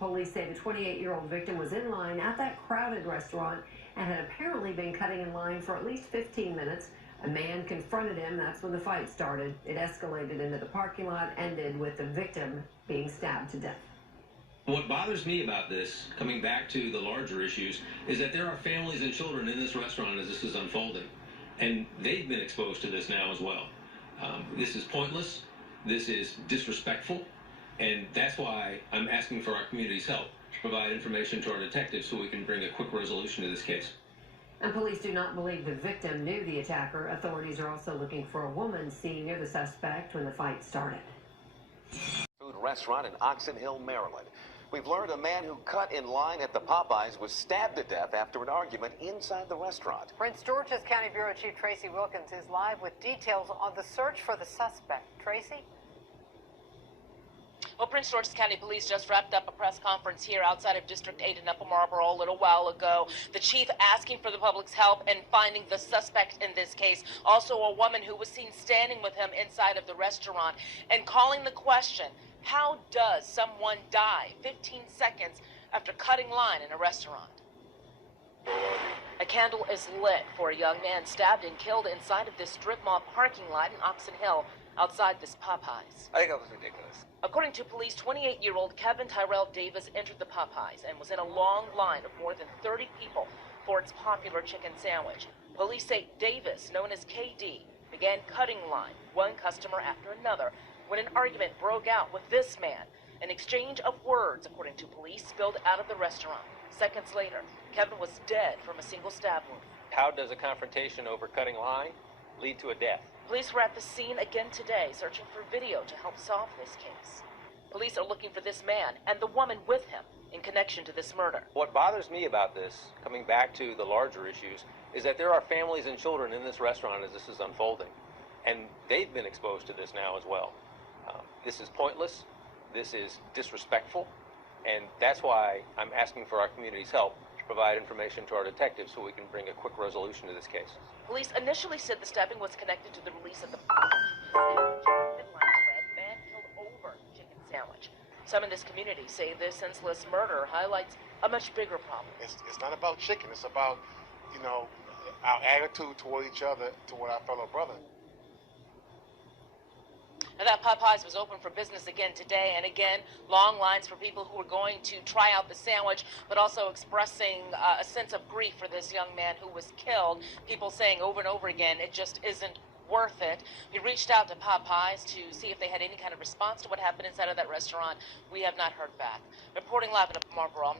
Police say the 28-year-old victim was in line at that crowded restaurant and had apparently been cutting in line for at least 15 minutes. A man confronted him. That's when the fight started. It escalated into the parking lot, ended with the victim being stabbed to death. What bothers me about this, coming back to the larger issues, is that there are families and children in this restaurant as this is unfolding. And they've been exposed to this now as well. This is pointless. This is disrespectful. And that's why I'm asking for our community's help to provide information to our detectives so we can bring a quick resolution to this case. And police do not believe the victim knew the attacker. Authorities are also looking for a woman seen near the suspect when the fight started. Food restaurant in Oxon Hill, Maryland. We've learned a man who cut in line at the Popeyes was stabbed to death after an argument inside the restaurant. Prince George's County Bureau Chief Tracy Wilkins is live with details on the search for the suspect. Tracy? Well, Prince George's County Police just wrapped up a press conference here outside of District 8 in Upper Marlboro a little while ago. The chief asking for the public's help in finding the suspect in this case. Also a woman who was seen standing with him inside of the restaurant and calling the question, how does someone die 15 seconds after cutting line in a restaurant? A candle is lit for a young man stabbed and killed inside of this strip mall parking lot in Oxon Hill outside this Popeyes. I think that was ridiculous. According to police, 28-year-old Kevin Tyrell Davis entered the Popeyes and was in a long line of more than 30 people for its popular chicken sandwich. Police say Davis, known as KD, began cutting line, one customer after another, when an argument broke out with this man. An exchange of words, according to police, spilled out of the restaurant. Seconds later, Kevin was dead from a single stab wound. How does a confrontation over cutting line lead to a death? Police were at the scene again today, searching for video to help solve this case. Police are looking for this man and the woman with him in connection to this murder. What bothers me about this, coming back to the larger issues, is that there are families and children in this restaurant as this is unfolding. And they've been exposed to this now as well. This is pointless. This is disrespectful. And that's why I'm asking for our community's help to provide information to our detectives so we can bring a quick resolution to this case. Police initially said the stabbing was connected to the release of the headlines read, man killed over chicken sandwich. Some in this community say this senseless murder highlights a much bigger problem. It's not about chicken. It's about, our attitude toward each other, toward our fellow brother. And that Popeyes was open for business again today, and again, long lines for people who were going to try out the sandwich, but also expressing a sense of grief for this young man who was killed. People saying over and over again, it just isn't worth it. We reached out to Popeyes to see if they had any kind of response to what happened inside of that restaurant. We have not heard back. Reporting live in Upper Marlboro.